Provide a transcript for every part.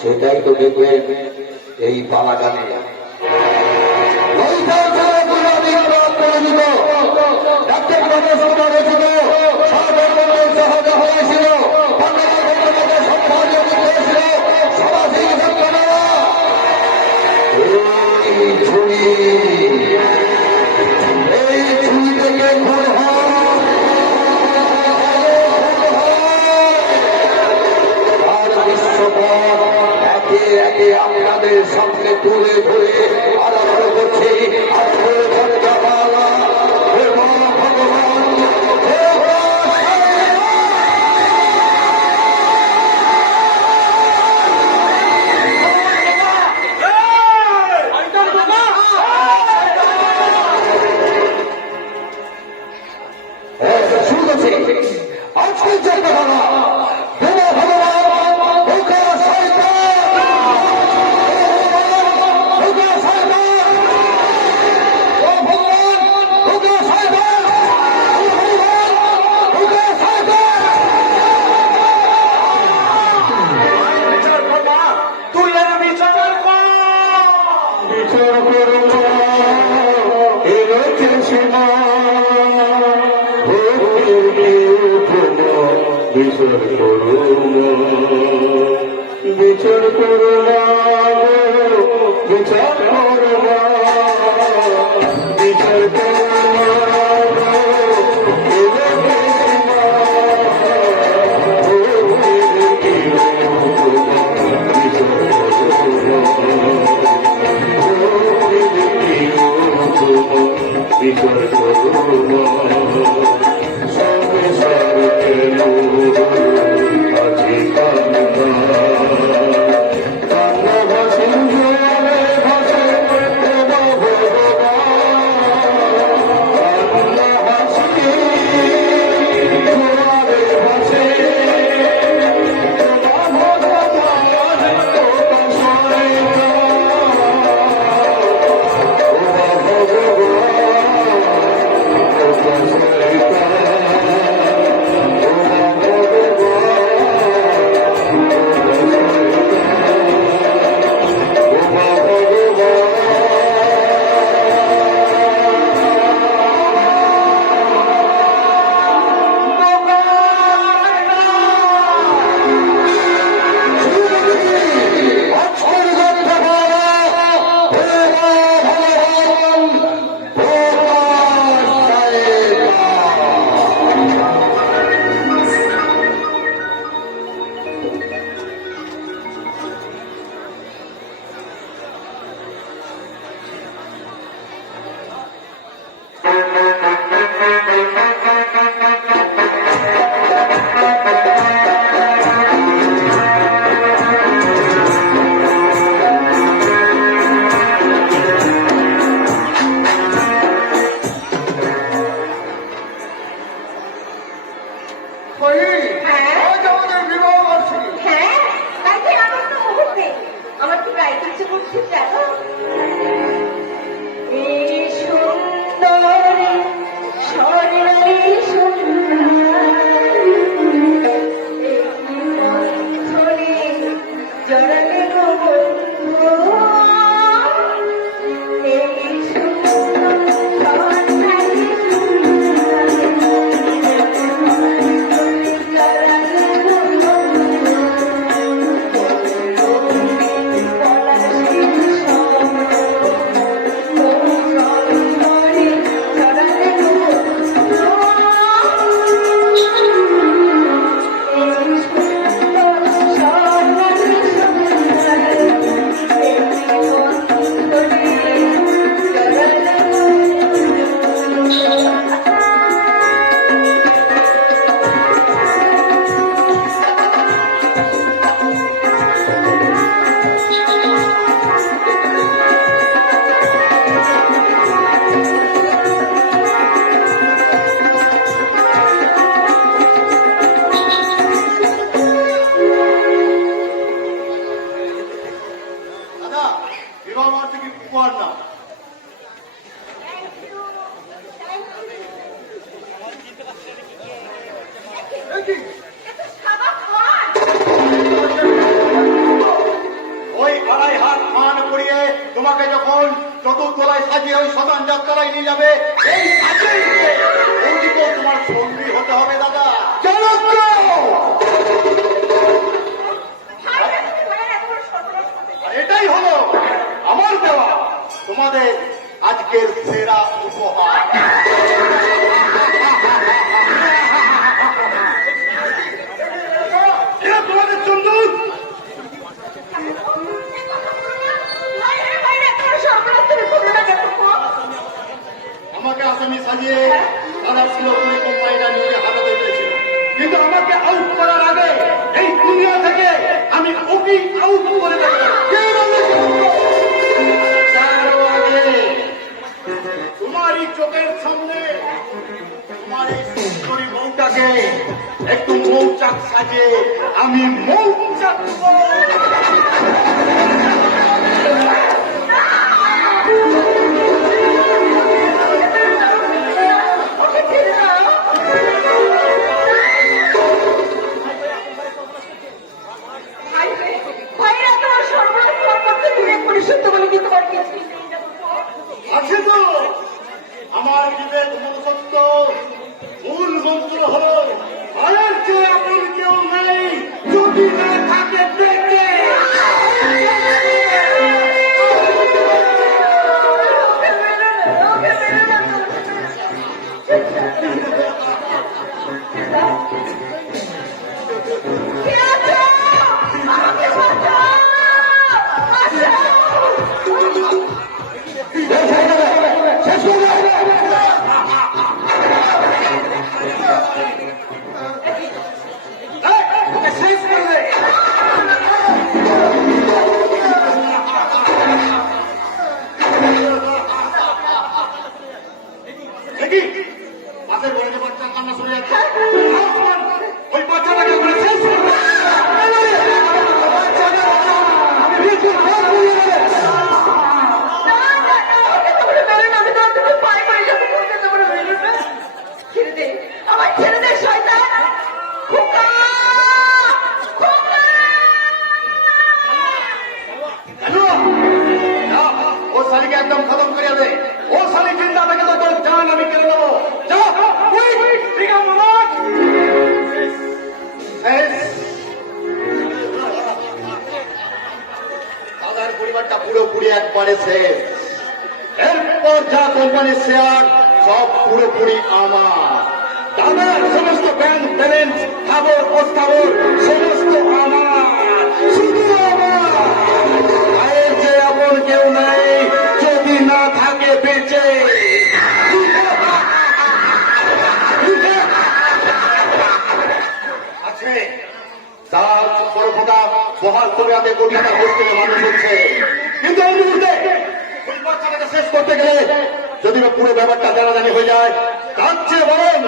সেটাই তো দেখবেন এই পালাগানে আপনাদের সামনে তুলে ধরে আরাধনা করছি আজকের জায়গা বিচার করুণা বিচার করুণা বিচার হ্যাঁ আজ আমাদের বিবাহ বার্ষিকী। হ্যাঁ তাই তো আনন্দ মুহূর্তে আমার কি গাইতে ইচ্ছে করছে জানো এই সুন্দর স্বর্ণালী জড়ালে গো বন্ধু এই সুন্দর স্বর্ণালী দাদা, বিবাহ বার্ষিকী উপহার নাও। ওই আড়াই হাত মান করিয়ে তোমাকে যখন চতুর্থলায় সাজিয়ে ওই শতান যাত্রায় নিয়ে যাবে, এই ওইদিকেও তোমার সঙ্গী হতে হবে দাদা। আর এটাই হলো আমার দেওয়া তোমাদের আজকের সেরা উপহার। এটা তোমাদের জন্য। আমাকে আসামি সাজিয়ে তারা পুরোপুরি কোম্পানিটা নিজে হাতাতে পেরেছিল, কিন্তু আমাকে আউট করার আগে এই দুনিয়া থেকে আমি ওকে আউট করে দেবো। তারও আগে তোমারই চোখের সামনে তোমার এই সুন্দরী বউটাকে একটু মৌচাক সাজিয়ে আমি মৌচাক আছে তো। আমার বিবেক মনুষ্যত্ব মূল মন্ত্র হলো আয়ের চেয়ে আপন কেউ নেই যদি না থাকে বেঁচে। শেষ করবে। দেখি পাশের বড় বাচ্চা কান্না শুনে যাচ্ছে, ওই বাচ্চাটাকে আমরা শেষ করবো। আমার ছেড়ে দে শয়তান খোকা খোকা ও শালিকে একদম খতম করে দে। ও শালি চিন্তা থেকে তো তোর জান আমি কেড়ে দেবো। যা দাদার পরিবারটা পুরোপুরি একবারে শেষ। এরপর যা কোম্পানির শেয়ার সব পুরোপুরি আমার। দাদার সমস্ত ব্যাংক ব্যালেন্স খবর প্রস্তাবর সমস্ত আমার, শুধু আমার। আয়ের যে আপন কেউ নাই যদি না থাকে বেঁচে। আছে তার সর্বদা বহাল করে আগে কলকাতা হোস্টেলে মানুষ হচ্ছে, কিন্তু এই মুহূর্তে ওই বাচ্চাটাকে শেষ করতে গেলে যদি পুরো ব্যাপারটা জানাজানি হয়ে যায়, তার চেয়ে বরং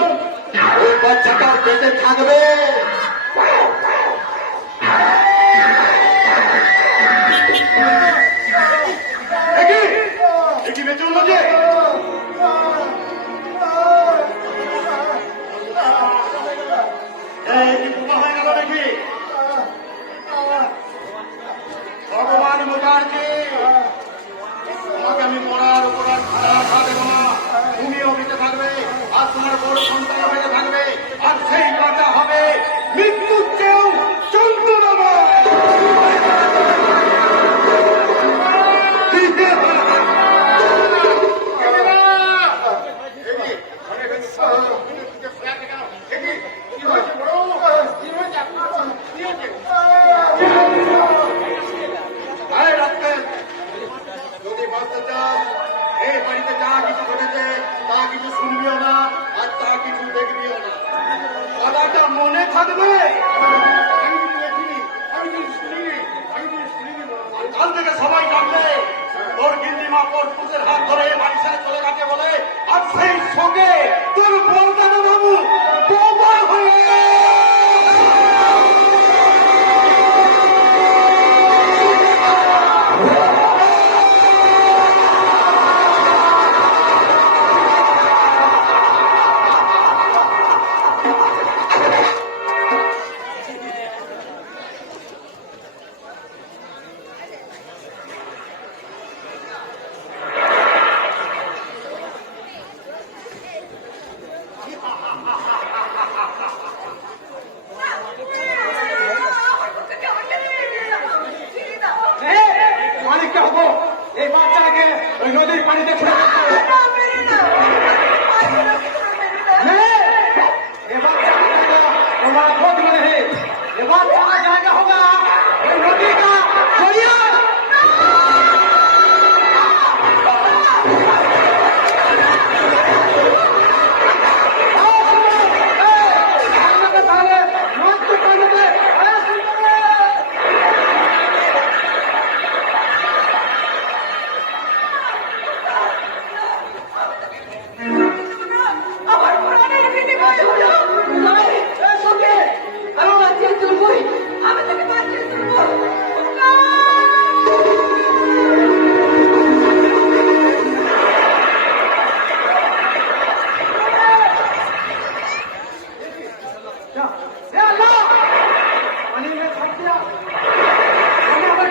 ওই বাচ্চাটাও বেঁচে থাকবে। কি বেঁচে হলো যে কি বোকা হয়ে গেল নাকি? ভগবান মুখার্জি, তোমাকে আমি মরার উপর আর খাওয়া দেবো না। তুমিও বেঁচে থাকবে, আর তোমার বড় সন্তানও বেঁচে থাকবে, আর সেই বাঁচা হবে মৃত্যুর চেয়েও যন্ত্রণাময়। যদি বাঁচতে চাও, এই বাড়িতে যা কিছু ঘটেছে তা কিছু শুনবিও না, আর তা কিছু দেখবিও না। কথাটা মনে থাকবে। কাল থেকে সবাই জানবে তোর গিন্দিমা তোর পুজোর হাত ধরে বাড়ি ছেড়ে চলে গেছে বলে, আর সেই সঙ্গে তোর বলদানা বাবু বোবা হয়ে মালিককে হবো। এই বাচ্চাটাকে ওই নদীর পানিতে ছেড়ে ये बात तुम्हारा खुद में है। ये बात कहा जाएगा होगा नदी का दरिया।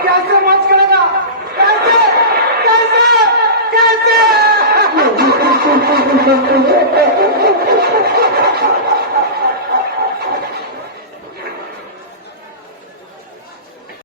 कैसे मौज करेगा? कैसे कैसे कैसे